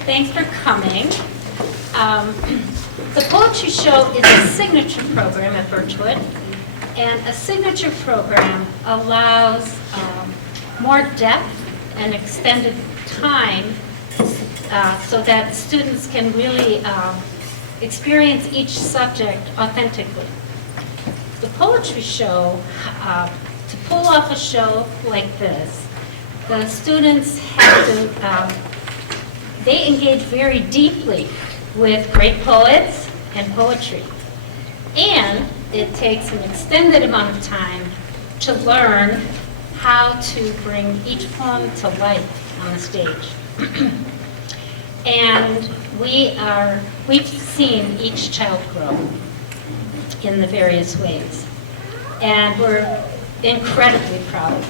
Thanks for coming. The Poetry Show is a signature program at Birchwood, and a signature program allows more depth and extended time so that students can really experience each subject authentically. The Poetry Show, to pull off a show like this, the students have to, they engage very deeply with great poets and poetry. And it takes an extended amount of time to learn how to bring each poem to life on the stage. And we've seen each child grow in the various ways. And we're incredibly proud.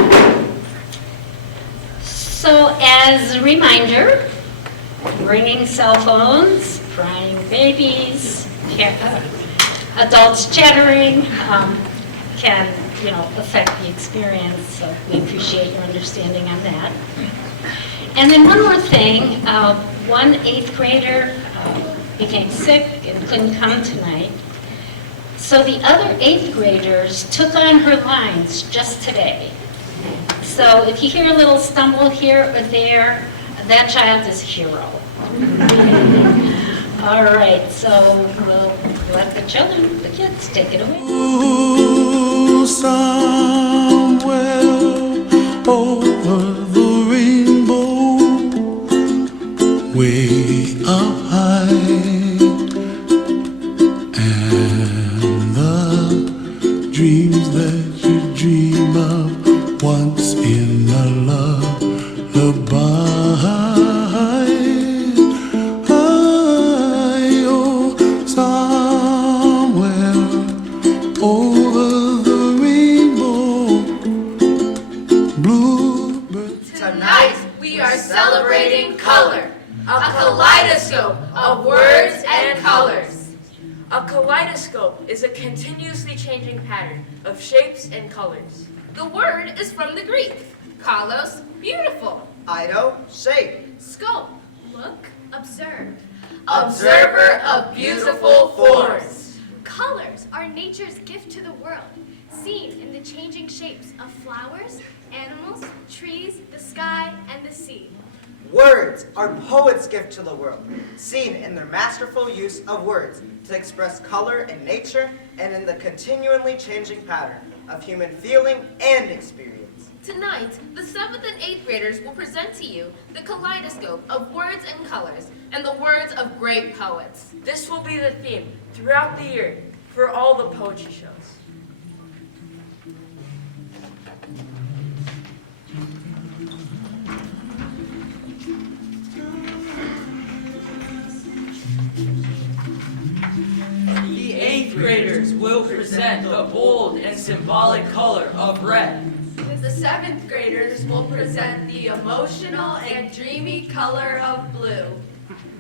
So as a reminder, bringing cell phones, crying babies, adults chattering can, affect the experience. So we appreciate your understanding on that. And then one more thing, one 8th grader became sick and couldn't come tonight. So the other 8th graders took on her lines just today. So if you hear a little stumble here or there, that child is a hero. All right, so we'll let the children, the kids, take it away. Ooh, somewhere over the rainbow, way up high, and the dreams that you dream of once in a lullaby. Celebrating color, a kaleidoscope of words and colors. A kaleidoscope is a continuously changing pattern of shapes and colors. The word is from the Greek. Kalos, beautiful. Ido, shape. Scope, look, observe. Observer of beautiful forms. Colors are nature's gift to the world, seen in the changing shapes of flowers, animals, trees, the sky, and the sea. Words are poets' gift to the world, seen in their masterful use of words to express color in nature and in the continually changing pattern of human feeling and experience. Tonight, the 7th and 8th graders will present to you the kaleidoscope of words and colors and the words of great poets. This will be the theme throughout the year for all the poetry shows. The 8th graders will present the bold and symbolic color of red. The 7th graders will present the emotional and dreamy color of blue.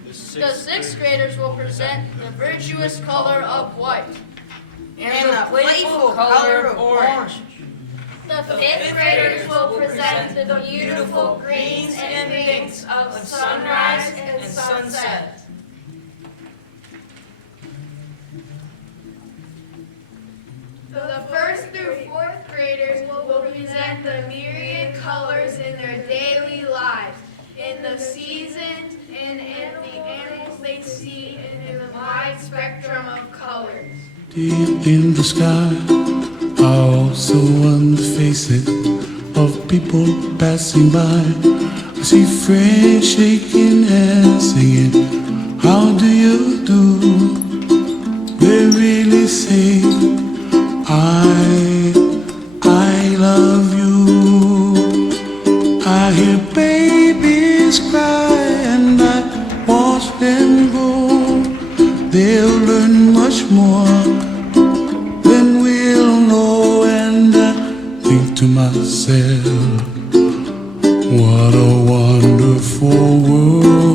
The 6th graders will present the virtuous color of white. And the playful color of orange. The 5th graders will present the beautiful greens and pinks of sunrise and sunset. The 1st through 4th graders will present the myriad colors in their daily lives, in the seasons, and in the animals they see, and in the wide spectrum of colors. Deep in the sky, I also on the faces of people passing by. I see friends shaking hands, singing, "How do you do?" They really say, I love you. I hear babies cry and I watch them grow. They'll learn much more than we'll know. And I think to myself, what a wonderful world.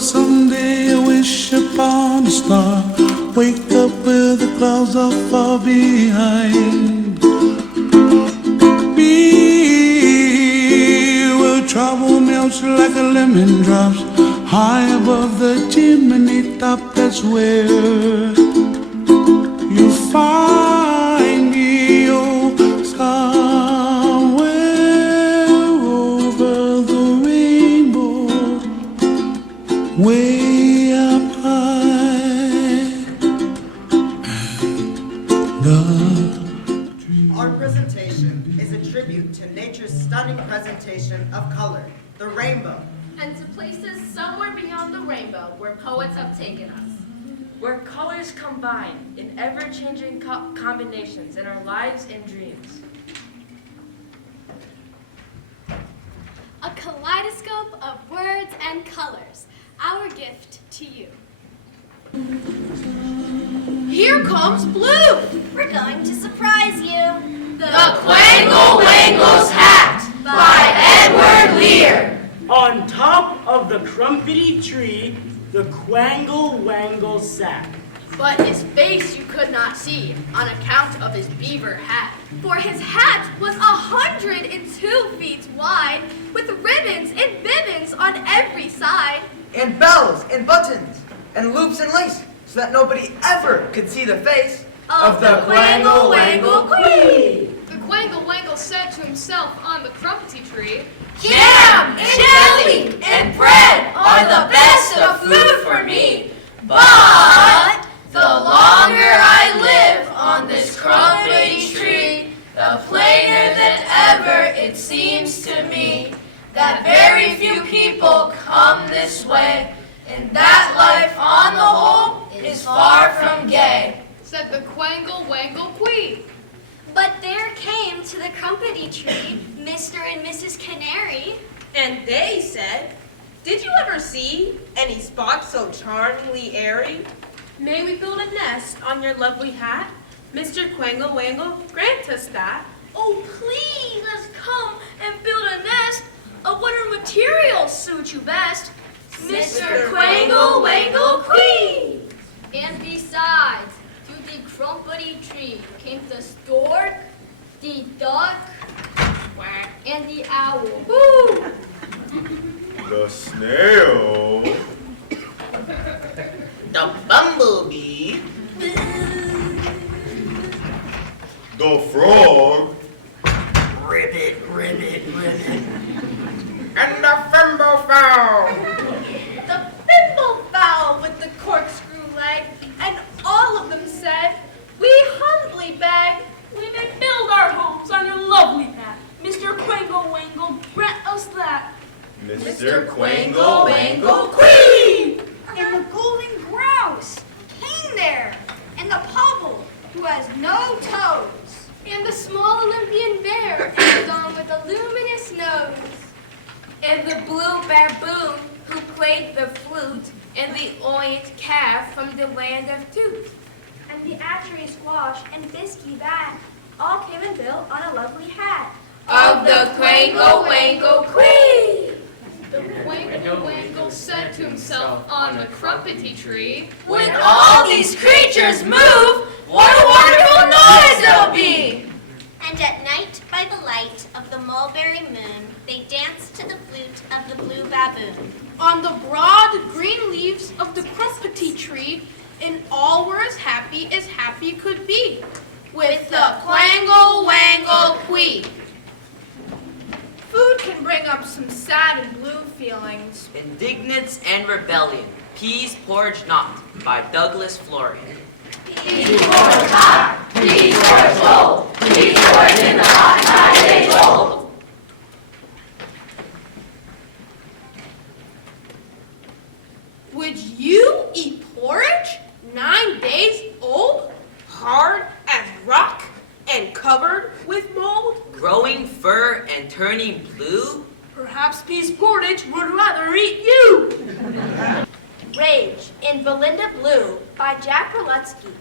Someday I wish upon a star, wake up where the clouds are far behind. Be raindrops high above the chimney top. That's where you find me, oh, somewhere over the rainbow, way up high. Our presentation is a tribute to nature's stunning presentation of color, the rainbow. And to places somewhere beyond the rainbow where poets have taken us. Where colors combine in ever-changing combinations in our lives and dreams. A kaleidoscope of words and colors, our gift to you. Here comes blue. We're going to surprise you. The Quangle Wangle's Hat by Edward Lear. On top of the crumpety tree, the Quangle Wangle sat. But his face you could not see on account of his beaver hat. For his hat was 102 feet wide, with ribbons and bibbons on every side. And bells and buttons and loops and lace, so that nobody ever could see the face Of the Quangle Wangle Queen. The Quangle Wangle said to himself on the crumpety tree, Jam and jelly and bread are the best of food for me. But the longer I live on this crumpety tree, the plainer than ever it seems to me that very few people come this way, and that life on the whole is far from gay. said the Quangle Wangle Queen. But there came to the crumpety tree Mr. and Mrs. Canary. And they said, "Did you ever see any spot so charmingly airy? May we build a nest on your lovely hat? Mr. Quangle Wangle, grant us that." Oh, please, let's come and build a nest of whatever materials suit you best, Mr. Quangle Wangle Queen. And besides, to the crumpety tree came the stork, the duck, and the owl. Woo! The snail, The bumblebee, the frog, ribbit, ribbit, ribbit, and the fimblefowl. The fimblefowl with the corkscrew leg, and all of them said, "We humbly beg, we may build our homes on your lovely hat. Mr. Quangle Wangle, grant us that." Mr. Quangle Wangle Queen! And the golden grouse came there, and the pobble, who has no toes, and the small Olympian bear, and on with a luminous nose, And the blue baboon who played the flute, and the orient calf from the land of Toot. and the atry squash and bisky bat, all came and built on a lovely hat. Of the Quangle Wangle Queen. The Quangle Wangle said to himself on the crumpety tree, When all these creatures move, what a wonderful noise there'll be! And at night, by the light of the mulberry moon, they danced to the flute of the blue baboon. On the broad green leaves of the crumpety tree, and all were as happy could be, with the Quangle Wangle Queen. food can bring up some sad and blue feelings. Indignance and Rebellion, Peas Porridge Not, by Douglas Florian. Peas porridge hot, peas porridge cold, peas porridge in the hot 9 days old. Would you eat porridge 9 days old, hard as rock and covered with mold? Growing fur and turning blue? Perhaps peas porridge would rather eat you. Rage in Belinda Blue by Jack Prelutsky.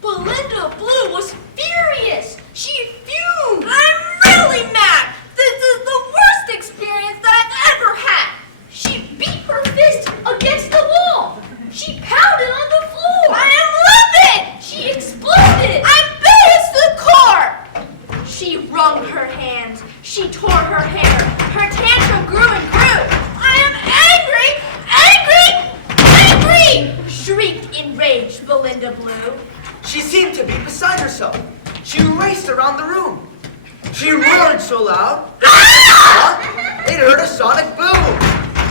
Belinda Blue was furious. She fumed. I'm really mad. This is the worst experience that I've ever had. She beat her fist against the wall. She pounded on the floor. I am livid. She exploded. I'm bad as the car. She wrung her hands. She tore her hair. Her tantrum grew and grew. shrieked enraged Belinda Blue. She seemed to be beside herself. She raced around the room. She roared so loud that it heard a sonic boom.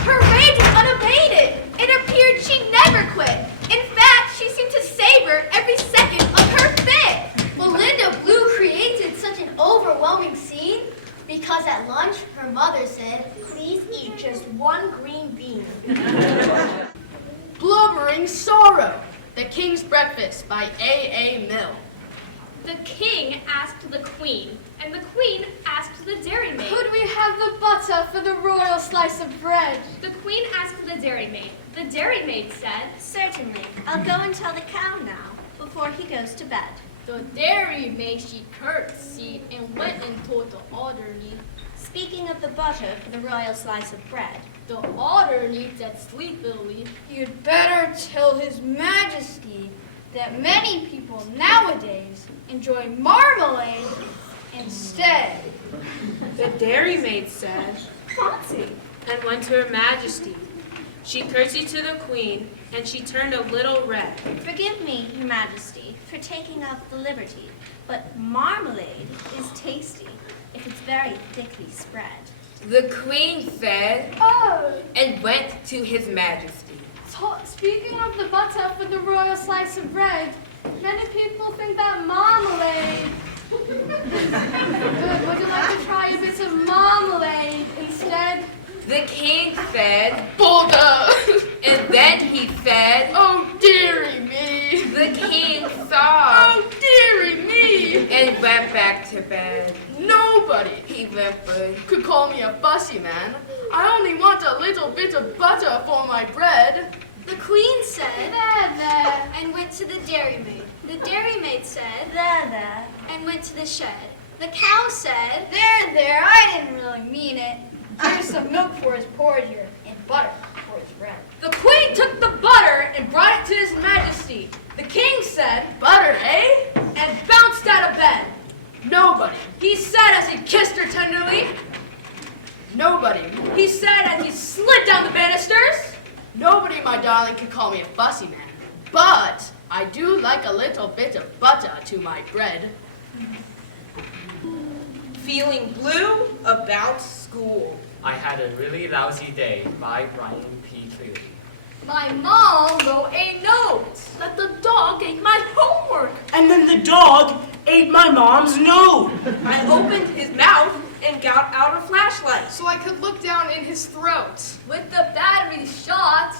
Her rage was unabated. It appeared she never quit. In fact, she seemed to savor every second of her fit. Belinda Blue created such an overwhelming scene because at lunch her mother said, "Please eat just one green bean." Blubbering Sorrow, The King's Breakfast by A.A. Mill. The king asked the queen, and the queen asked the dairymaid. Could we have the butter for the royal slice of bread? The queen asked the dairymaid. The dairymaid said, "Certainly. I'll go and tell the cow now, before he goes to bed." The dairymaid, she curtsied and went and told the orderly. Speaking of the butter for the royal slice of bread, The orderly said sleepily, You'd better tell His Majesty that many people nowadays enjoy marmalade instead. The dairymaid said, "Fancy," and went to Her Majesty. She curtsied to the queen, and she turned a little red. "Forgive me, Your Majesty, for taking off the liberty, but marmalade is tasty if it's very thickly spread." The queen said, Oh, and went to His Majesty. speaking of the butter for the royal slice of bread, many people think that marmalade. Good. Would you like to try a bit of marmalade instead? The king said, Bulldog! and then he said, Oh, dearie me! the king saw, Oh, dearie me! and went back to bed. Nobody He whimpered. could call me a fussy man. I only want a little bit of butter for my bread. The queen said, There. and went to the dairymaid. The dairymaid said, There. and went to the shed. The cow said, There, I didn't really mean it. Here's some milk for his porringer and butter for his bread. The queen took the butter and brought it to His Majesty. The king said, "Butter, eh?" and bounced out of bed. Nobody, he said as he kissed her tenderly. Nobody, he said as he slid down the banisters. Nobody, my darling, could call me a fussy man. But I do like a little bit of butter to my bread. Feeling blue about school. I had a really lousy day by Brian P. Cleary. My mom wrote a note that the dog ate my homework. And then the dog ate my mom's note. I opened his mouth and got out a flashlight so I could look down in his throat. With the battery shot,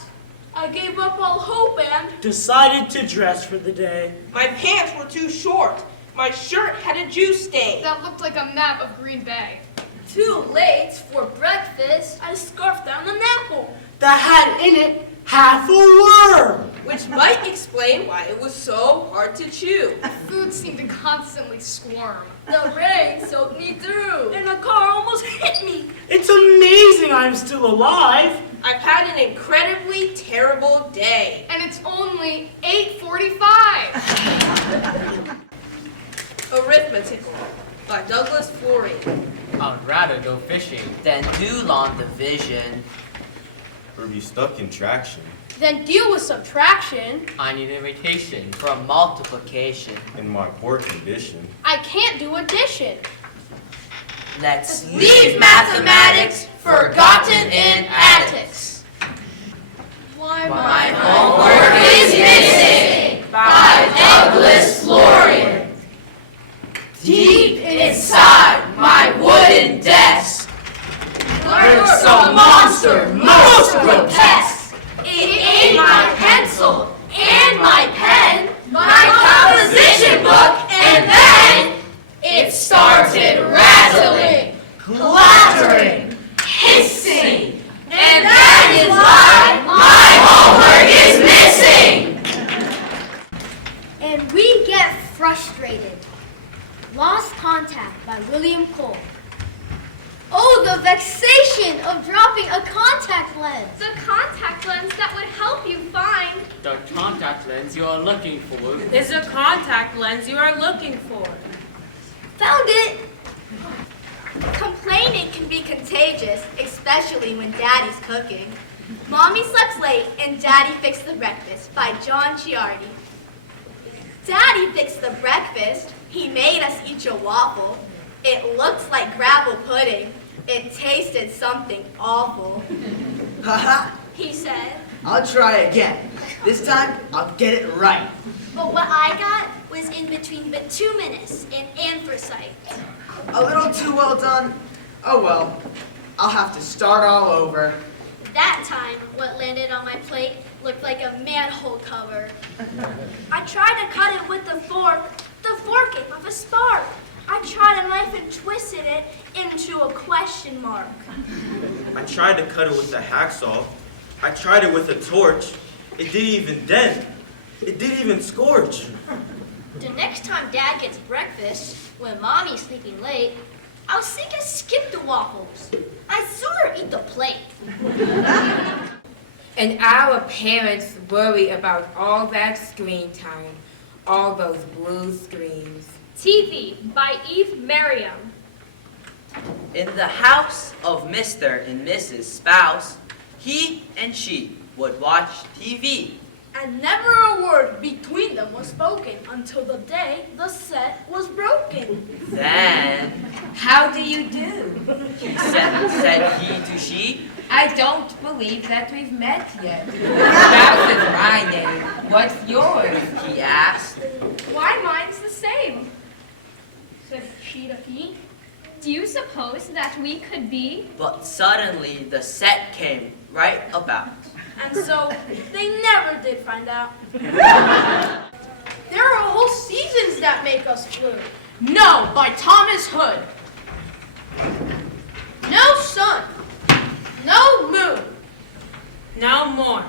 I gave up all hope and Decided to dress for the day. My pants were too short. My shirt had a juice stain that looked like a map of Green Bay. too late for breakfast, I scarfed down an apple. That had in it half a worm. Which might explain why it was so hard to chew. Food seemed to constantly squirm. The rain soaked me through, and a car almost hit me. It's amazing I'm still alive. I've had an incredibly terrible day. And it's only 8:45. Arithmetical by Douglas Flory. I'd rather go fishing Then do long division. Or be stuck in traction. Then deal with subtraction. I need a vacation From multiplication. In my poor condition. I can't do addition. Let's leave mathematics forgotten in attics. Why My homework is missing by Douglas Flory. Deep inside my wooden desk lurks a monster most grotesque. It ate my pencil and my pen, my composition book, and then it started rattling, clattering, hissing, and that is why my homework is missing. and we get frustrated. Lost Contact by William Cole. Oh, the vexation of dropping a contact lens. The contact lens that would help you find. the contact lens you are looking for. is a contact lens you are looking for. Found it. Complaining can be contagious, especially when Daddy's cooking. Mommy slept late and Daddy fixed the breakfast by John Ciardi. Daddy fixed the breakfast. He made us each a waffle. It looked like gravel pudding. It tasted something awful. Haha, He said. I'll try again. This time, I'll get it right. But what I got was in between bituminous and anthracite. A little too well done. Oh well, I'll have to start all over. That time, what landed on my plate looked like a manhole cover. I tried to cut it with the fork. The fork gave off a spark. I tried a knife and twisted it into a question mark. I tried to cut it with a hacksaw. I tried it with a torch. It didn't even dent. It didn't even scorch. The next time Dad gets breakfast, when Mommy's sleeping late, I'll sink and skip the waffles. I'd sooner eat the plate. And our parents worry about all that screen time, all those blue screens. TV by Eve Merriam. In the house of Mr. and Mrs. Spouse, he and she would watch TV. And never a word between them was spoken until the day the set was broken. Then, How do you do? said he to she, I don't believe that we've met yet. Spouse is my name. What's yours? he asked. Why, mine's the same, said she to he. Do you suppose that we could be? But suddenly the set came right about. And so they never did find out. There are whole seasons that make us blue. No, by Thomas Hood. No sun. No moon. No more.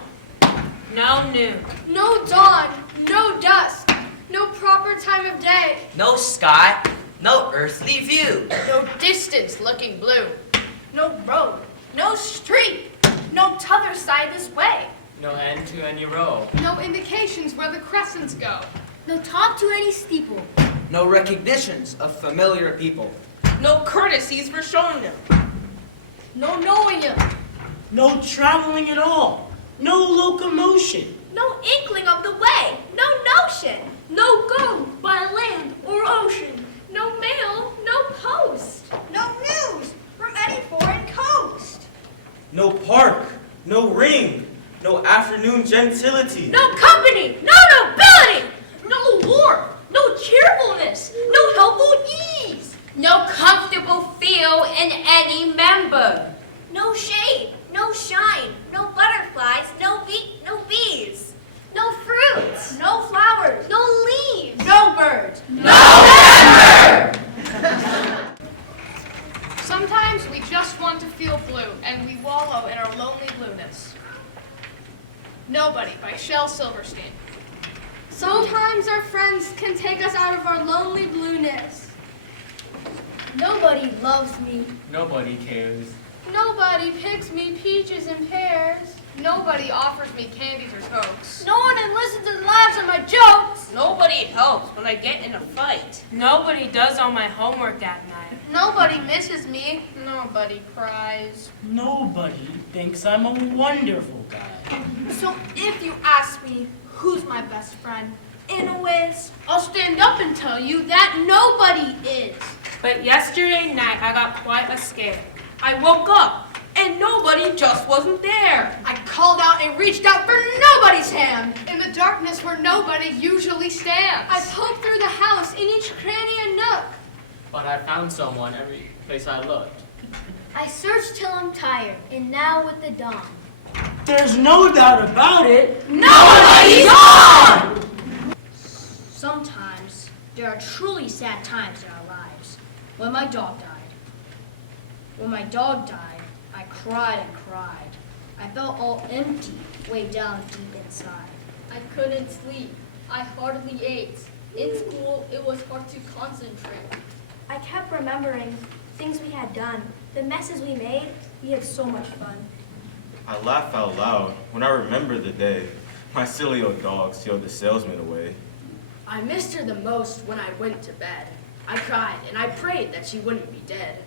No noon. No dawn, no dusk, no proper time of day. No sky, no earthly view. No distance looking blue. No road. No street. No t'other side this way. No end to any row. No indications where the crescents go. No top to any steeple. No recognitions of familiar people. No courtesies for showing them. No knowing him. No traveling at all. No locomotion. No inkling of the way. No notion. No go by land or ocean. No mail, no post. No news from any foreign coast. No park, no ring, no afternoon gentility. No company. No nobility. No warmth. No cheerfulness. No helpful ease. No comfortable feel in any member. No shade, no shine, no butterflies, no bees, no fruits, No flowers. no leaves. No birds. Sometimes we just want to feel blue, and we wallow in our lonely blueness. Nobody by Shel Silverstein. Sometimes our friends can take us out of our lonely blueness. Nobody loves me. Nobody cares. Nobody picks me peaches and pears. Nobody offers me candies or cokes. No one listens to the laughs of my jokes. Nobody helps when I get in a fight. Nobody does all my homework that night. Nobody misses me. Nobody cries. Nobody thinks I'm a wonderful guy. So if you ask me who's my best friend, in a whiz, I'll stand up and tell you that nobody is. But yesterday night I got quite a scare. I woke up and nobody just wasn't there. I called out and reached out for nobody's hand. In the darkness where nobody usually stands. I poked through the house in each cranny and nook. But I found someone every place I looked. I searched till I'm tired, and now with the dawn. There's no doubt about it. Nobody's on! Sometimes there are truly sad times in our lives. When my dog died. When my dog died, I cried and cried. I felt all empty way down deep inside. I couldn't sleep. I hardly ate. In school, it was hard to concentrate. I kept remembering things we had done, the messes we made. We had so much fun. I laugh out loud when I remember the day my silly old dog sealed the salesman away. I missed her the most when I went to bed. I cried and I prayed that she wouldn't be dead.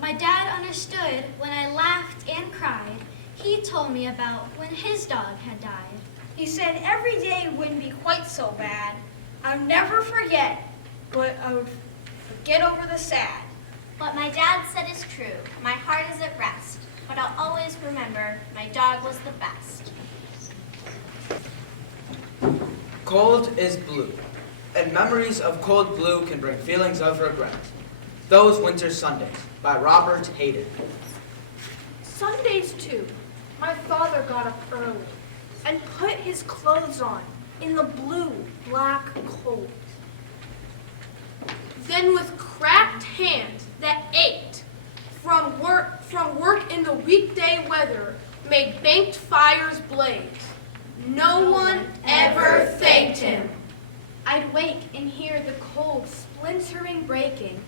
My dad understood when I laughed and cried. He told me about when his dog had died. He said every day wouldn't be quite so bad. I'll never forget, but I would get over the sad. What my dad said is true. My heart is at rest, but I'll always remember my dog was the best. Cold is blue, and memories of cold blue can bring feelings of regret. Those Winter Sundays, by Robert Hayden. Sundays too. My father got up early and put his clothes on in the blue, black cold. Then with cracked hands that ached from work in the weekday weather, made banked fires blaze. No one ever thanked him. I'd wake and hear the cold splintering breaking.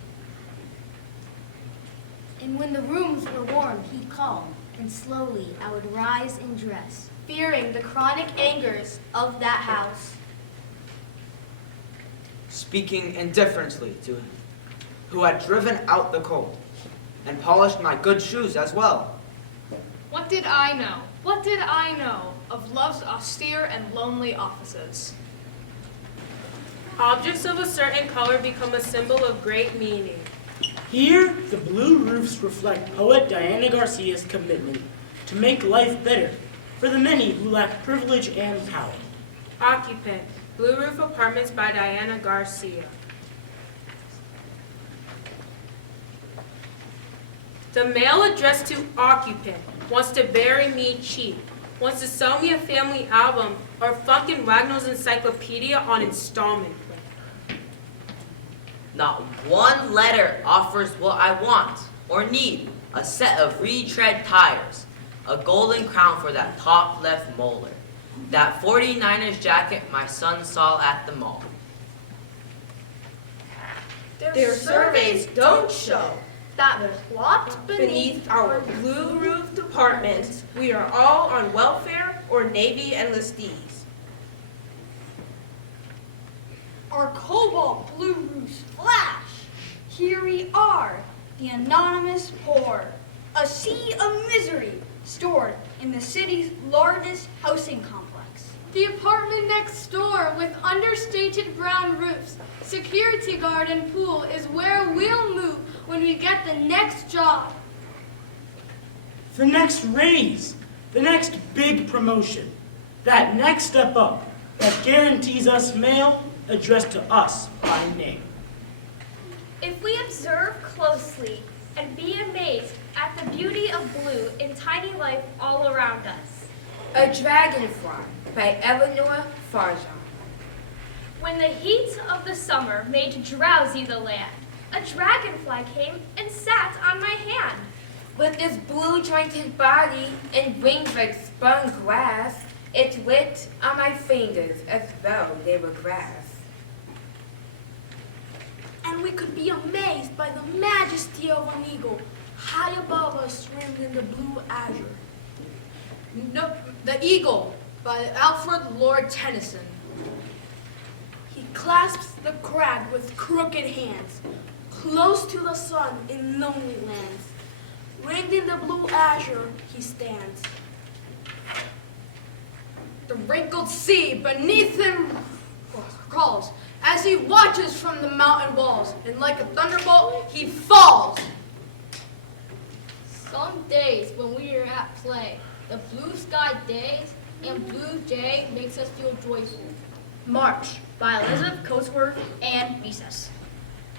And when the rooms were warm, he'd call, and slowly I would rise and dress, fearing the chronic angers of that house. Speaking indifferently to him, who had driven out the cold, and polished my good shoes as well. What did I know? What did I know of love's austere and lonely offices? Objects of a certain color become a symbol of great meaning. Here, the blue roofs reflect poet Diana Garcia's commitment to make life better for the many who lack privilege and power. Occupant, Blue Roof Apartments by Diana Garcia. The mail addressed to occupant wants to bury me cheap, wants to sell me a family album or Funkin' Wagnall's encyclopedia on installment plan. Not one letter offers what I want or need: a set of retread tires, a golden crown for that top left molar, that 49ers jacket my son saw at the mall. Their surveys don't show that plopped Beneath our blue-roofed apartments, we are all on welfare or Navy enlistees. Our cobalt blue roofs flash. Here we are, the anonymous poor, a sea of misery stored in the city's largest housing complex. The apartment next door with understated brown roofs, security guard and pool is where we'll move when we get the next job. The next raise, the next big promotion, that next step up that guarantees us mail addressed to us by name. If we observe closely and be amazed at the beauty of blue in tiny life all around us. A Dragonfly by Eleanor Farjeon. When the heat of the summer made drowsy the land, a dragonfly came and sat on my hand. With its blue jointed body and wings like spun glass, it lit on my fingers as though they were grass. And we could be amazed by the majesty of an eagle high above us rimmed in the blue azure. No, The Eagle by Alfred Lord Tennyson. He clasps the crag with crooked hands, close to the sun in lonely lands. Ringed in the blue azure he stands. The wrinkled sea beneath him crawls as he watches from the mountain walls, and like a thunderbolt he falls. Some days when we are at play, the blue sky days and blue jay makes us feel joyful. March by Elizabeth Coatsworth and Mises.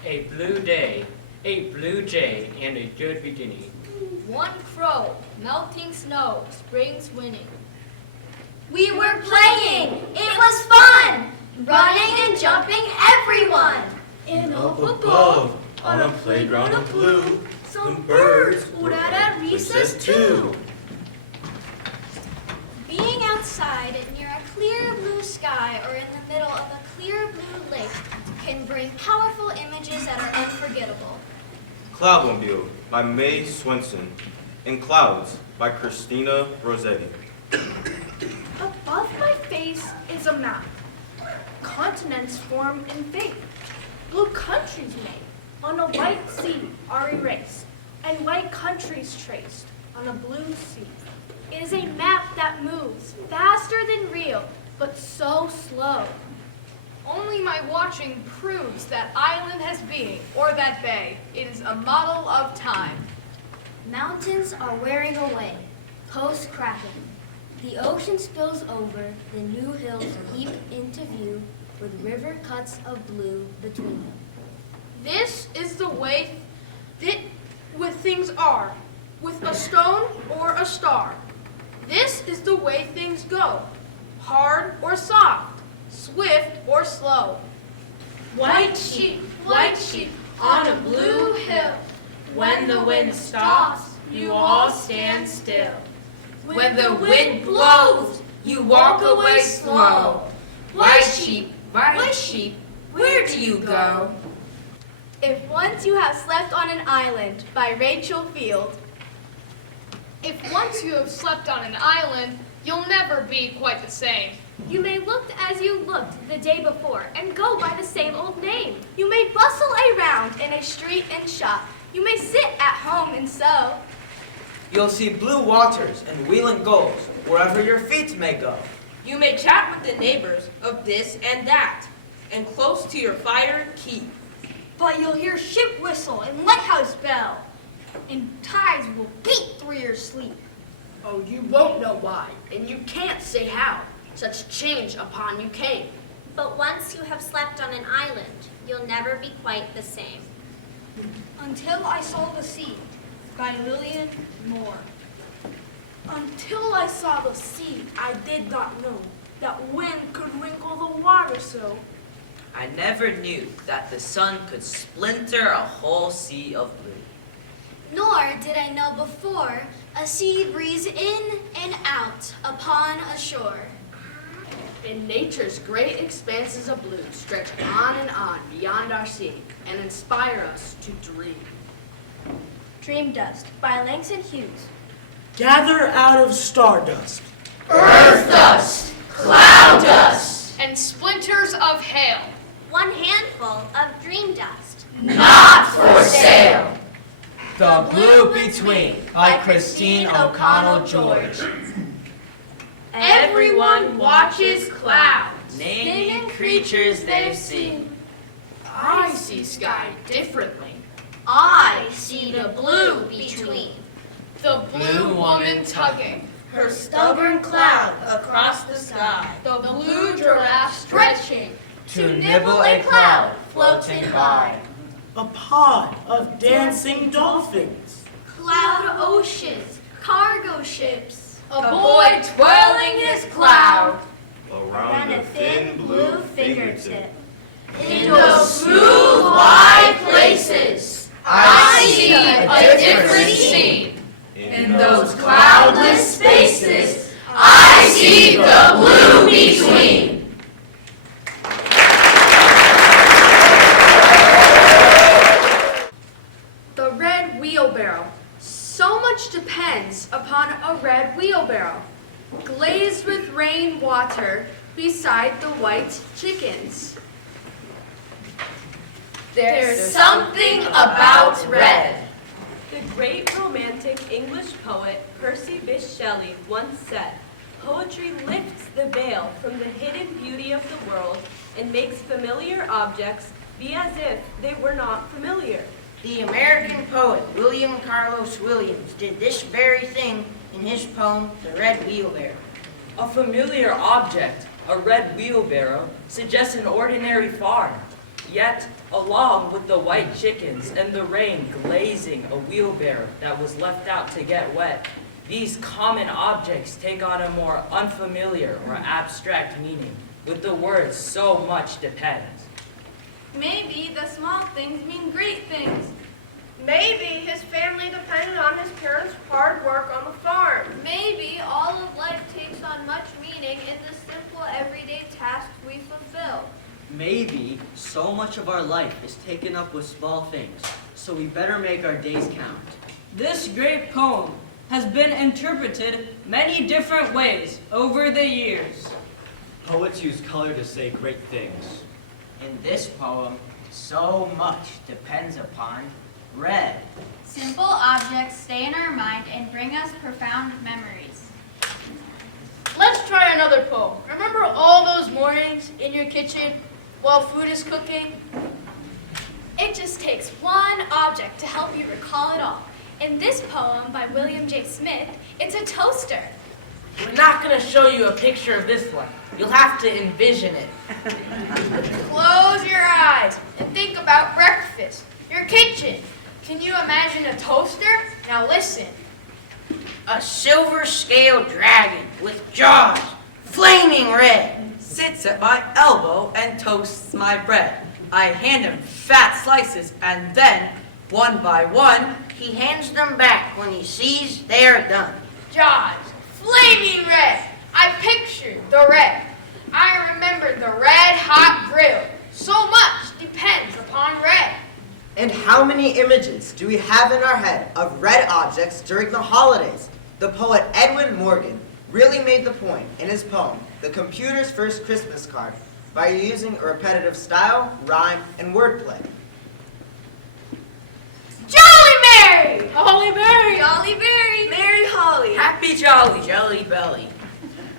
A blue day, a blue jay, and a good beginning. One crow, melting snow, spring's winning. We were playing. It was fun. Running and jumping everyone. And up above, on a playground of blue, some birds would at recess too. Being outside near a clear blue sky or in the middle of a clear blue lake can bring powerful images that are unforgettable. Cloudmobile by Mae Swenson, and Clouds by Christina Rossetti. Above my face is a map. Continents formed in fate. Blue countries made on a white sea are erased, and white countries traced on a blue sea. It is a map that moves faster than real, but so slow. Only my watching proves that island has being, or that bay. It is a model of time. Mountains are wearing away, coast cracking. The ocean spills over, the new hills leap into view, with river cuts of blue between them. This is the way with things are, with a stone or a star. This is the way things go, hard or soft, swift or slow. White sheep on a blue hill. When the wind stops, you all stand still. When the wind blows, you walk away slow. White sheep, where do you go? If Once You Have Slept on an Island by Rachel Field. If once you have slept on an island, you'll never be quite the same. You may look as you looked the day before and go by the same old name. You may bustle around in a street and shop. You may sit at home and sew. You'll see blue waters and wheeling gulls wherever your feet may go. You may chat with the neighbors of this and that, and close to your fire keep. But you'll hear ship whistle and lighthouse bell, and tides will beat through your sleep. Oh, you won't know why, and you can't say how. Such change upon you came. But once you have slept on an island, you'll never be quite the same. Until I Saw the Sea by Lillian Moore. Until I saw the sea, I did not know that wind could wrinkle the water so. I never knew that the sun could splinter a whole sea of blue. Nor did I know before a sea breeze in and out upon a shore. In nature's great expanses of blue stretch on and on beyond our seeing and inspire us to dream. Dream Dust by Langston Hughes. Gather out of stardust, Earth dust, cloud dust, And splinters of hail. One handful of dream dust. not for sale. The Blue Between by Christine O'Connell George. Everyone watches clouds. Naming creatures they've seen. I see sky differently. I see the blue between. The blue woman tugging. Her stubborn cloud across the sky. The blue giraffe stretching. To nibble a cloud floating by. a pod of dancing dolphins. Cloud oceans, cargo ships. A boy twirling his cloud. Around a thin blue fingertip. In those smooth, wide places, I see a different scene. In those cloudless spaces, I see the blue between. The red wheelbarrow. So much depends upon a red wheelbarrow, glazed with rain water beside the white chickens. There's something about red. The great romantic English poet Percy Bysshe Shelley once said, "Poetry lifts the veil from the hidden beauty of the world and makes familiar objects be as if they were not familiar." The American poet William Carlos Williams did this very thing in his poem, The Red Wheelbarrow. A familiar object, a red wheelbarrow, suggests an ordinary farm. Yet, along with the white chickens and the rain glazing a wheelbarrow that was left out to get wet, these common objects take on a more unfamiliar or abstract meaning, with the words "so much depends." Maybe the small things mean great things. Maybe his family depended on his parents' hard work on the farm. Maybe all of life takes on much meaning in the simple everyday tasks we fulfill. Maybe so much of our life is taken up with small things, so we better make our days count. This great poem has been interpreted many different ways over the years. Poets use color to say great things. In this poem, so much depends upon Red. Simple objects stay in our mind and bring us profound memories. Let's try another poem. Remember all those mornings in your kitchen while food is cooking? It just takes one object to help you recall it all. In this poem by William J. Smith, it's a toaster. We're not going to show you a picture of this one. You'll have to envision it. Close your eyes and think about breakfast, your kitchen. Can you imagine a toaster? Now listen. A silver-scaled dragon with jaws, flaming red. Sits at my elbow and toasts my bread. I hand him fat slices and then, one by one, He hands them back when he sees they are done. Jaws, flaming red. I pictured the red. I remember the red hot grill. So much depends upon red. And how many images do we have in our head of red objects during the holidays? The poet Edwin Morgan really made the point in his poem, The Computer's First Christmas Card, by using a repetitive style, rhyme, and wordplay. Jolly Mary! Holly Mary! Jolly Berry, Mary Holly! Happy Jolly, Jelly Belly.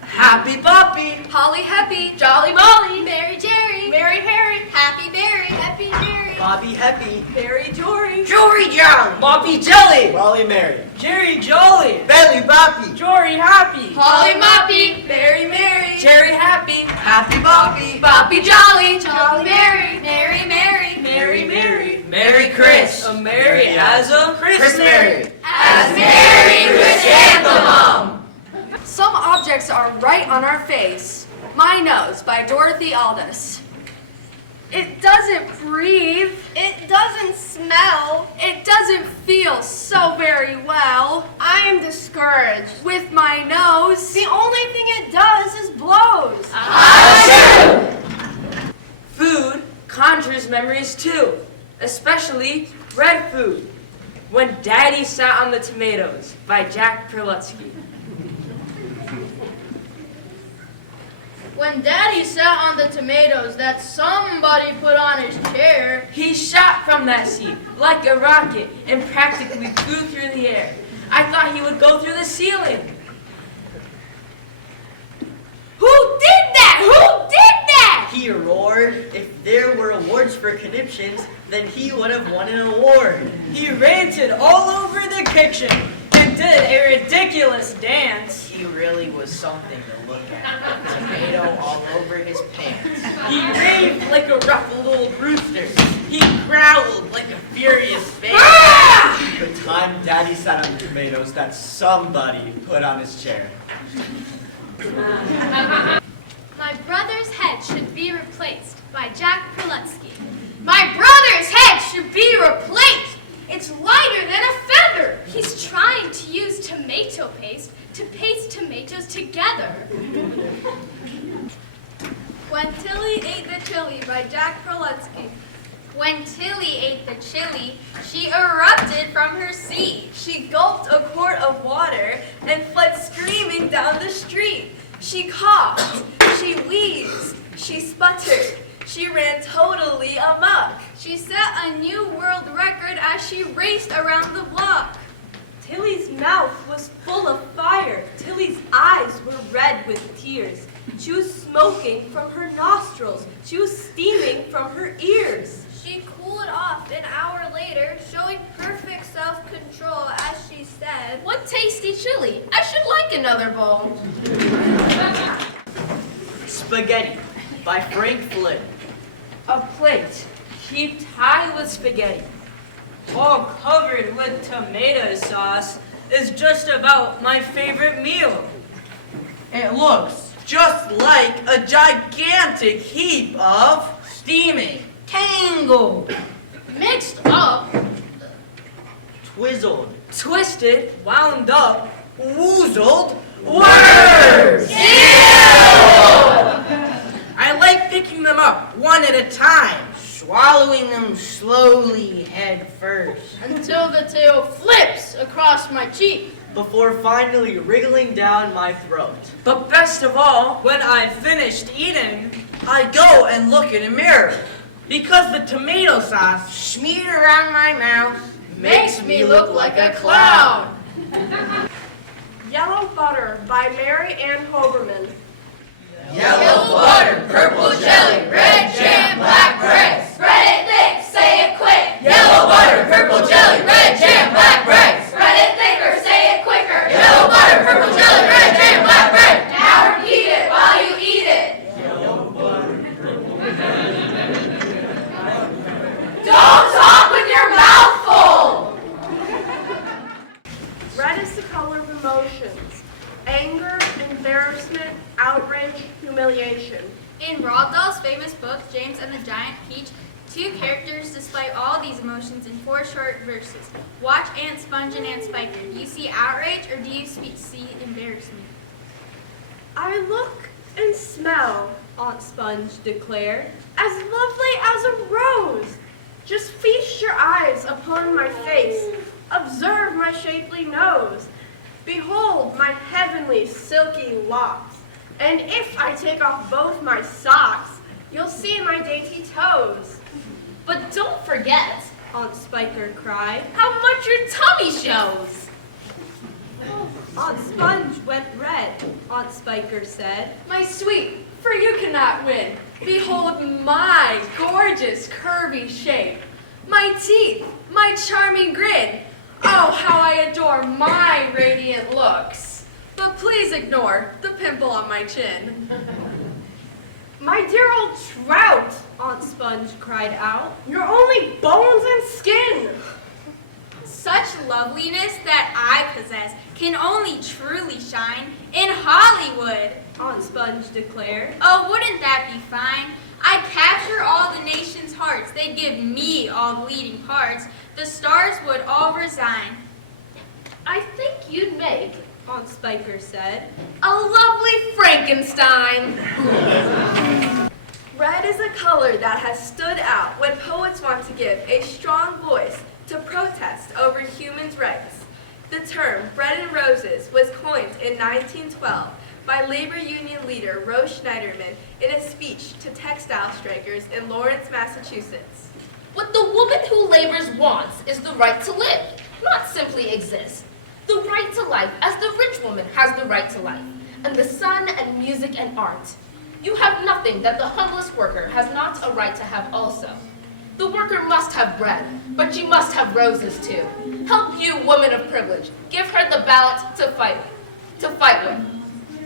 Happy Poppy. Holly Happy, Jolly Molly! Mary Jerry, Mary Harry! Happy Berry, Happy Mary, Bobby Happy. Harry Jory! Jory Jolly, Poppy Jelly. Molly Mary. Jerry Jolly. Belly Boppy. Jory Happy. Holly Moppy! Mary Mary! Jerry Happy. Happy Boppy. Boppy Jolly! Jolly Mary, Mary Mary, Mary Mary! Merry Chris. A Merry as a Chris Mary. As Merry Chrysanthemum! Some objects are right on our face. My Nose by Dorothy Aldous. It doesn't breathe. It doesn't smell. It doesn't feel so very well. I am discouraged. With my nose. The only thing it does is blows. Food conjures memories too, especially red food. When Daddy Sat on the Tomatoes by Jack Perlutsky. When Daddy sat on the tomatoes that somebody put on his chair, He shot from that seat like a rocket and practically flew through the air. I thought he would go through the ceiling. who did that? Who did that? He roared. If there were awards for conniptions, then he would have won an award. He ranted all over the kitchen and did a ridiculous dance. He really was something to look at. Tomato all over his pants. He raved like a ruffled old rooster. He growled like a furious bear. The time Daddy sat on the tomatoes that somebody put on his chair. My brother's head should be replaced by Jack Perlutsky. My brother's head should be replaced. It's lighter than a feather. He's trying to use tomato paste to paste tomatoes together. When Tilly Ate the Chili by Jack Perlutsky. When Tilly ate the chili, she erupted from her seat. She gulped a quart of water and fled screaming down the street. She coughed, she wheezed, she sputtered, she ran totally amok. She set a new world record as she raced around the block. Tilly's mouth was full of fire. Tilly's eyes were red with tears. She was smoking from her nostrils. She was steaming from her ears. She cooled off an hour later, showing perfect self-control as she said, What tasty chili. I should like another bowl. Spaghetti by Frank Flynn. A plate heaped high with spaghetti, All covered with tomato sauce is just about my favorite meal. It looks just like a gigantic heap of steaming, tangled, Mixed up. Twizzled. twisted, wound up, woozled words. I like picking them up one at a time, swallowing them slowly head first. Until the tail flips across my cheek. Before finally wriggling down my throat. But best of all, when I've finished eating, I go and look in a mirror. Because the tomato sauce Smeared around my mouth makes me look like a clown. Yellow Butter by Mary Ann Hoberman. Yellow butter, purple jelly, red jam, black bread. Spread it thick, say it quick. Yellow butter, purple jelly, red jam, black bread. Spread it thicker, say it quicker. Yellow butter, purple jelly, red jam, black bread. Now repeat it while you eat it. Don't talk with your mouth full. Red is the color of emotions. Anger, embarrassment, outrage, humiliation. In Roald Dahl's famous book, James and the Giant Peach, two characters display all these emotions in 4 short verses. Watch Aunt Sponge and Aunt Spiker. Do you see outrage or do you see embarrassment? I look and smell, Aunt Sponge declared, as lovely as a rose. Just feast your eyes upon my face. Observe my shapely nose. Behold my heavenly silky locks. And if I take off both my socks, you'll see my dainty toes. But don't forget, Aunt Spiker cried, how much your tummy shows. Aunt Sponge went red, Aunt Spiker said. My sweet, for you cannot win. Behold my gorgeous curvy shape. My teeth, my charming grin. Oh, how I adore my radiant looks. But please ignore the pimple on my chin. My dear old trout, Aunt Sponge cried out, you're only bones and skin. Such loveliness that I possess can only truly shine in Hollywood, Aunt Sponge declared. Oh, wouldn't that be fine? I'd capture all the nation's hearts. They'd give me all the leading parts. The stars would all resign. I think you'd make, Aunt Spiker said, a lovely Frankenstein. Red is a color that has stood out when poets want to give a strong voice to protest over humans' rights. The term bread and roses was coined in 1912 by labor union leader Rose Schneiderman in a speech to textile strikers in Lawrence, Massachusetts. What the woman who labors wants is the right to live, not simply exist. The right to life as the rich woman has the right to life, and the sun and music and art. You have nothing that the humblest worker has not a right to have also. The worker must have bread, but she must have roses too. Help you, woman of privilege, give her the ballot to fight with.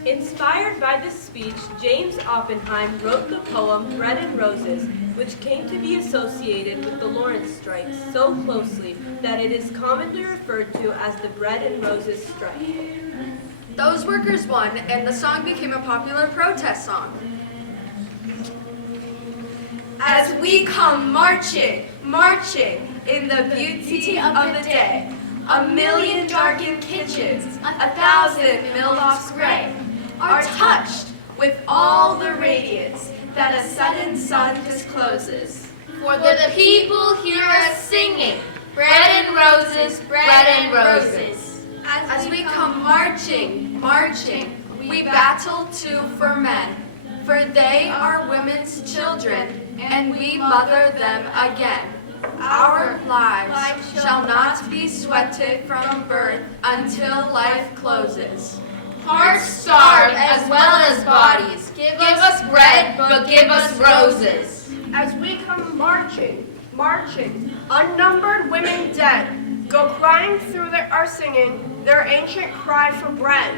Inspired by this speech, James Oppenheim wrote the poem Bread and Roses, which came to be associated with the Lawrence strikes so closely that it is commonly referred to as the Bread and Roses strike. Those workers won, and the song became a popular protest song. As we come marching, marching in the beauty of the day, a million darkened kitchens, 1,000 mill-lofts gray, are touched with all the radiance that a sudden sun discloses. For the people hear us singing, bread and roses, bread and roses. As we come marching, marching, we battle too for men, for they are women's children, and we mother them again. Our lives shall not be sweated from birth until life closes. Hearts starve as well as bodies. Give us bread, but give us roses. As we come marching, marching, unnumbered women dead, go crying through our singing, their ancient cry for bread.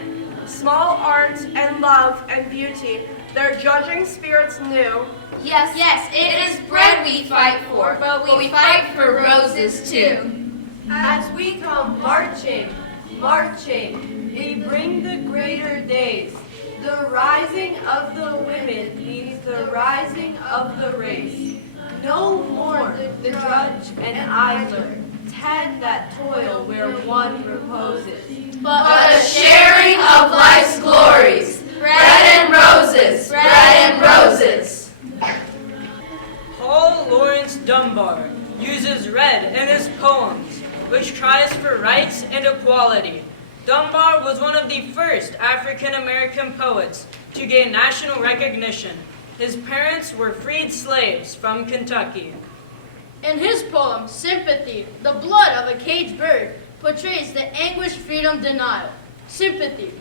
Small art and love and beauty, their judging spirits knew. Yes, it is bread we fight for, but we fight for roses too. As we come marching, marching, we bring the greater days. the rising of the women means the rising of the race. No more the drudge and idler tend that toil where one reposes, but a sharing of life's glories. Bread and roses, bread and roses. Paul Laurence Dunbar uses red in his poems, which cries for rights and equality. Dunbar was one of the first African-American poets to gain national recognition. His parents were freed slaves from Kentucky. In his poem, Sympathy, the blood of a caged bird portrays the anguished freedom denial. Sympathy.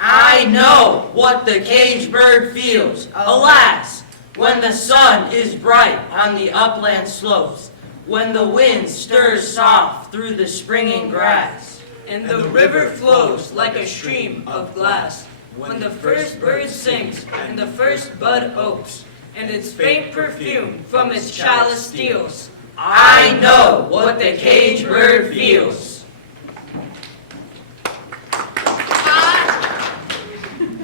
I know what the caged bird feels, alas, when the sun is bright on the upland slopes, when the wind stirs soft through the springing grass, and the river flows like a stream of glass, when the first bird sings and the first bud opes, and its faint perfume from its chalice steals. I know what the caged bird feels.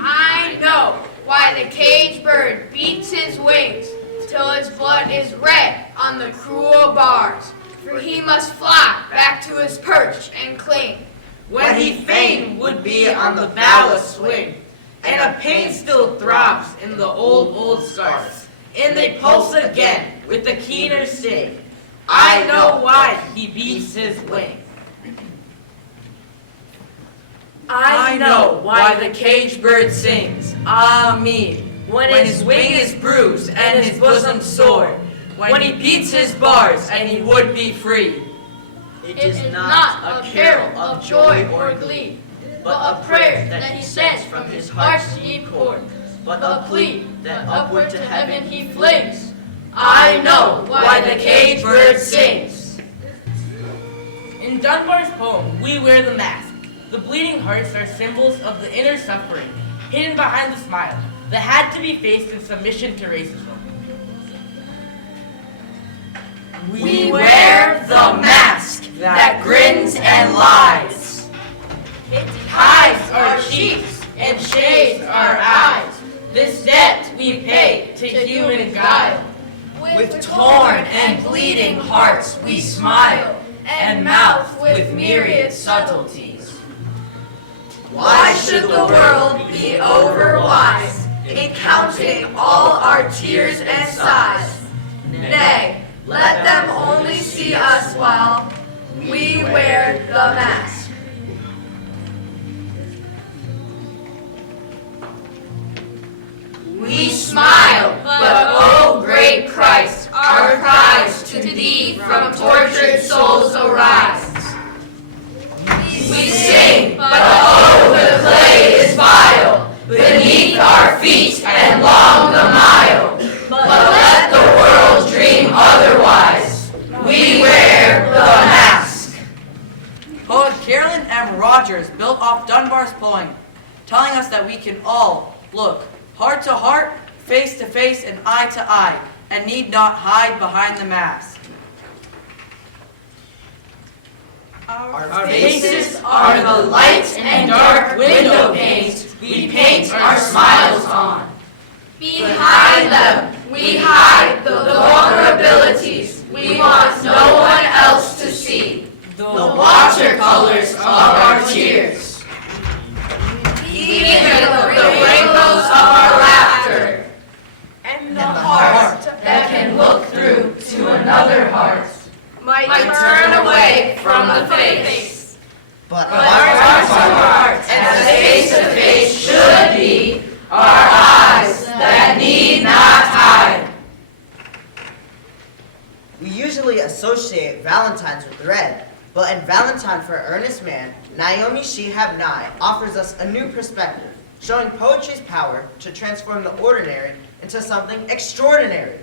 I know why the caged bird beats his wings till his blood is red on the cruel bars, for he must fly back to his perch and cling. When he fain would be on the bough a swing, and a pain still throbs in the old scars, and they pulse again with the keener sting. I know why he beats his wing. I know why the caged bird sings, ah me, when his wing is bruised and his bosom sore, when he beats his bars and he would be free. It is not a carol of joy or glee, but a prayer that he sends from his heart's deep core, but a plea that upward to heaven he flings. I know why the caged bird sings. In Dunbar's poem, we wear the mask. The bleeding hearts are symbols of the inner suffering, hidden behind the smile, that had to be faced in submission to racism. We wear the mask that grins and lies. It hides our cheeks and shades our eyes. This debt we pay to human guile. With torn and bleeding hearts we smile, and mouth with myriad subtleties. Why should the world be overwise in counting all our tears and sighs? Nay, let them only see us while we wear the mask. We smile, but oh great Christ, our cries to thee from tortured souls arise. We sing, but oh the clay is vile, beneath our feet and long the mile. But let the world dream otherwise, we wear the mask. Poet Carolyn M. Rogers built off Dunbar's poem, telling us that we can all look heart to heart, face to face, and eye to eye, and need not hide behind the mask. Our faces are the light and dark window panes we paint our smiles on. Behind them, we hide the vulnerabilities we want no one else to see. The watercolors of our tears. Even the rainbows of our laughter. And the heart that can look through to another heart might turn away from the face. But heart to heart, as face to face should be, are eyes that need not hide. we usually associate Valentine's with red, but in Valentine for an Earnest Man, Naomi Shihab Nye offers us a new perspective, showing poetry's power to transform the ordinary into something extraordinary.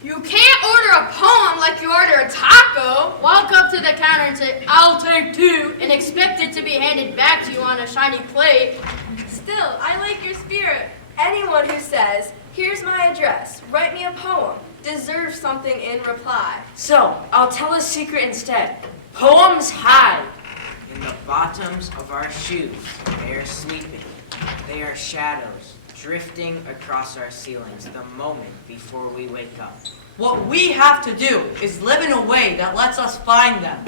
You can't order a poem like you order a taco. Walk up to the counter and say, "I'll take two," and expect it to be handed back to you on a shiny plate. Still, I like your spirit. Anyone who says, "Here's my address, write me a poem," deserves something in reply. So, I'll tell a secret instead. Poems hide in the bottoms of our shoes. They are sleeping. They are shadows drifting across our ceilings the moment before we wake up. What we have to do is live in a way that lets us find them.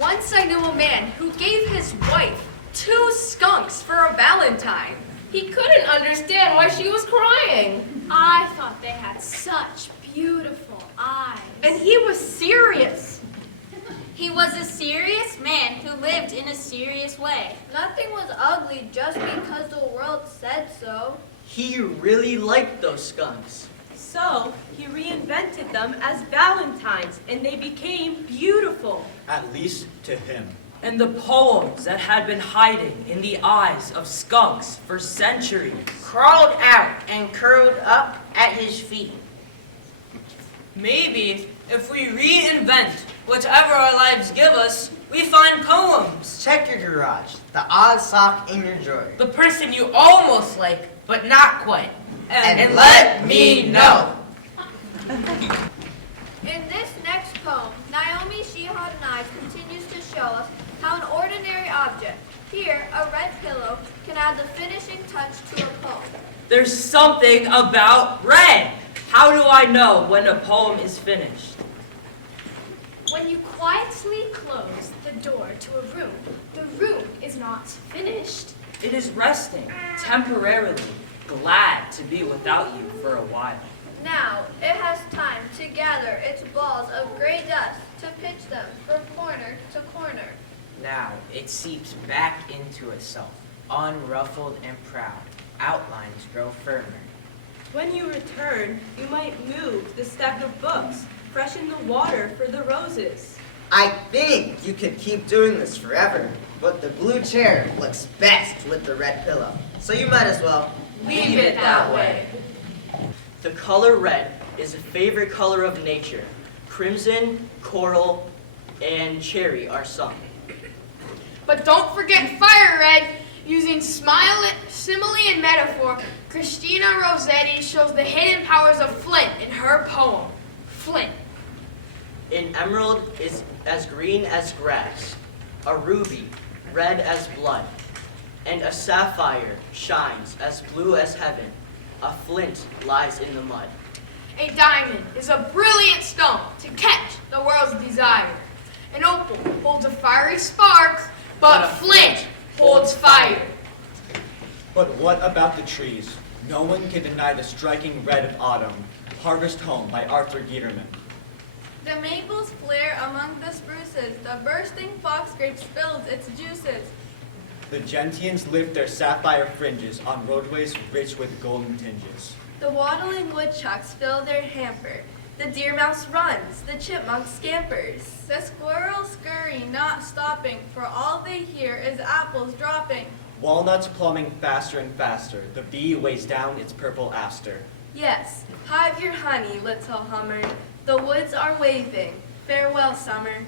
Once I knew a man who gave his wife 2 skunks for a Valentine. He couldn't understand why she was crying. I thought they had such beautiful eyes. And he was serious. He was a serious man who lived in a serious way. Nothing was ugly just because the world said so. He really liked those skunks. So he reinvented them as valentines, and they became beautiful. At least to him. And the poems that had been hiding in the eyes of skunks for centuries crawled out and curled up at his feet. Maybe if we reinvent whatever our lives give us, we find poems. Check your garage. The odd sock in your drawer. The person you almost like, but not quite. And let me know. In this next poem, Naomi Shihad Knives continues to show us how an ordinary object, here a red pillow, can add the finishing touch to a poem. There's something about red. How do I know when a poem is finished? When you quietly close the door to a room, the room is not finished. It is resting, temporarily, glad to be without you for a while. Now it has time to gather its balls of gray dust to pitch them from corner to corner. Now it seeps back into itself, unruffled and proud. Outlines grow firmer. When you return, you might move the stack of books, freshen the water for the roses. I think you could keep doing this forever, but the blue chair looks best with the red pillow. So you might as well Leave it that way. The color red is a favorite color of nature. Crimson, coral, and cherry are some. But don't forget fire red. Using simile and metaphor, Christina Rossetti shows the hidden powers of flint in her poem, Flint. An emerald is as green as grass, a ruby red as blood, and a sapphire shines as blue as heaven. A flint lies in the mud. A diamond is a brilliant stone to catch the world's desire. An opal holds a fiery spark, but a flint holds fire. But what about the trees? No one can deny the striking red of autumn. Harvest Home by Arthur Guiterman. The maples flare among the spruces. The bursting foxgrape spills its juices. The gentians lift their sapphire fringes on roadways rich with golden tinges. The waddling woodchucks fill their hamper. The deer mouse runs, the chipmunk scampers. The squirrels scurry, not stopping, for all they hear is apples dropping. Walnuts plumbing faster and faster. The bee weighs down its purple aster. Yes, hive your honey, little hummer. The woods are waving. Farewell, summer.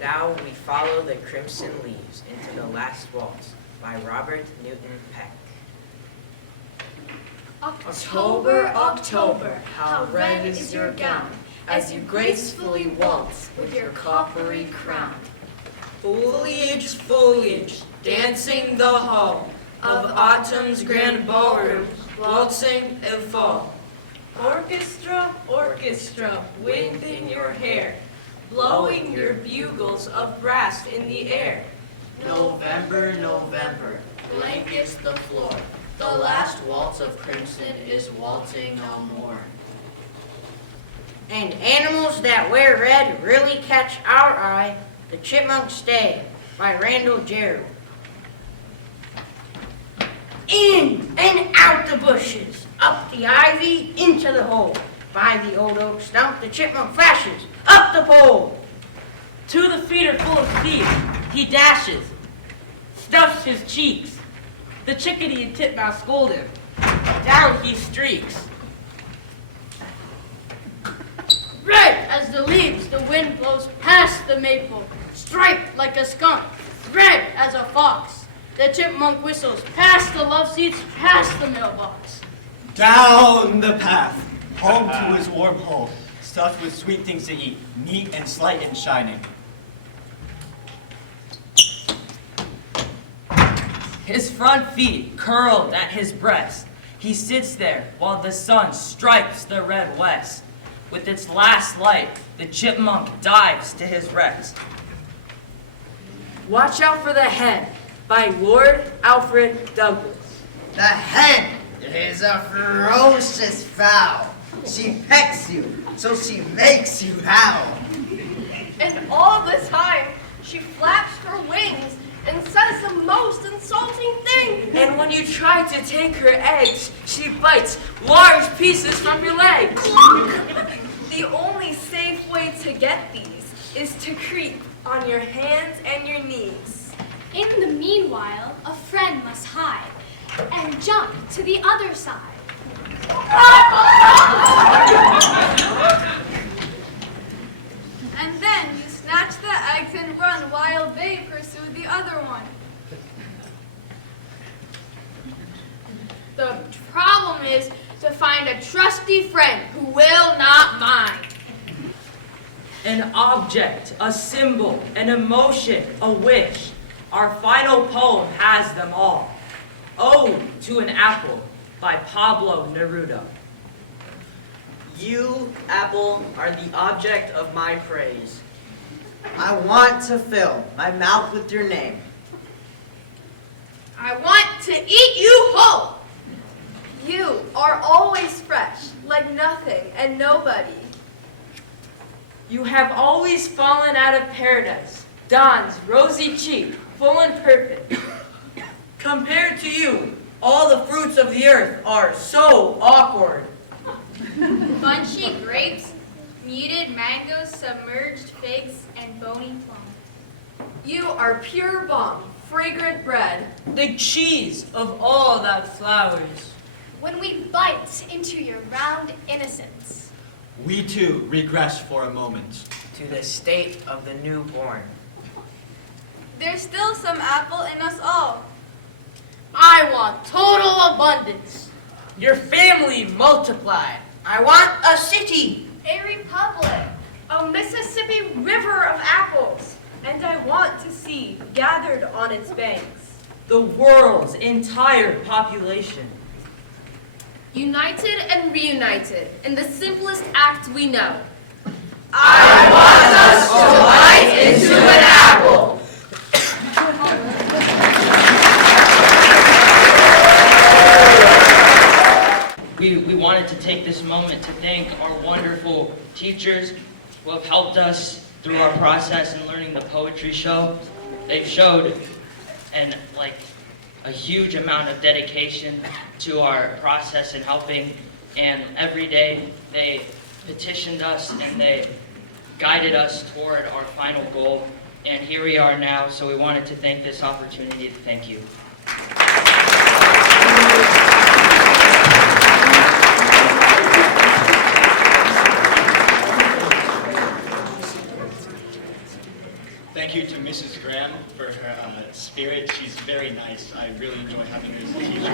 Now we follow the crimson leaves into the last waltz by Robert Newton Peck. October, October, how red is your gown, as you gracefully waltz with your coppery crown. Foliage, foliage, dancing the hall of autumn's grand ballroom, waltzing in fall. Orchestra, orchestra, wind in your hair, blowing your bugles of brass in the air. November, November, blankets the floor. The last waltz of crimson is waltzing no more. And animals that wear red really catch our eye. The Chipmunk Stay by Randall Gerald. In and out the bushes, up the ivy, into the hole. By the old oak stump, the chipmunk flashes up the pole. To the feeder full of feet, he dashes, stuffs his cheeks. The chickadee and titmouse scold him. Down he streaks. Red as the leaves, the wind blows past the maple. Striped like a skunk, red as a fox. The chipmunk whistles past the love seats, past the mailbox. Down the path, home to his warm hole, stuffed with sweet things to eat, neat and slight and shining. His front feet curled at his breast. He sits there while the sun stripes the red west. With its last light, the chipmunk dives to his rest. Watch Out for the Hen by Lord Alfred Douglas. The hen is a ferocious fowl. She pecks you, so she makes you howl. And all the time, she flaps her wings and says the most insulting things. And when you try to take her eggs, she bites large pieces from your legs. The only safe way to get these is to creep on your hands and your knees. In the meanwhile, a friend must hide and jump to the other side. And then you snatch the eggs and run while they pursue the other one. The problem is to find a trusty friend who will not mind. An object, a symbol, an emotion, a wish. Our final poem has them all. Ode to an Apple by Pablo Neruda. You, apple, are the object of my praise. I want to fill my mouth with your name. I want to eat you whole. You are always fresh, like nothing and nobody. You have always fallen out of paradise, dawn's rosy cheek, full and perfect. Compared to you, all the fruits of the earth are so awkward. Bunchy grapes, muted mangoes, submerged figs, and bony plum. You are pure balm, fragrant bread. The cheese of all that flowers. When we bite into your round innocence. We too regress for a moment. To the state of the newborn. There's still some apple in us all. I want total abundance. Your family multiplied. I want a city. A republic, a Mississippi river of apples. And I want to see gathered on its banks. The world's entire population. United and reunited in the simplest act we know. I want us to bite into an apple. We wanted to take this moment to thank our wonderful teachers who have helped us through our process in learning the poetry show. They've showed a huge amount of dedication to our process and helping, and every day they petitioned us and they guided us toward our final goal, and here we are now, so we wanted to thank this opportunity to thank you. Thank you to Mrs. Graham for her spirit. She's very nice. I really enjoy having her as a teacher.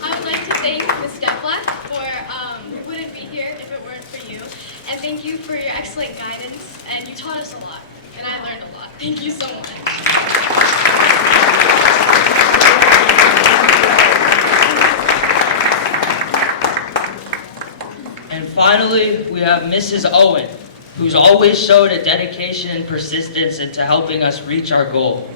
I would like to thank Ms. Devla for wouldn't be here if it weren't for you. And thank you for your excellent guidance. And you taught us a lot. And I learned a lot. Thank you so much. And finally, we have Mrs. Owen, who's always showed a dedication and persistence into helping us reach our goal.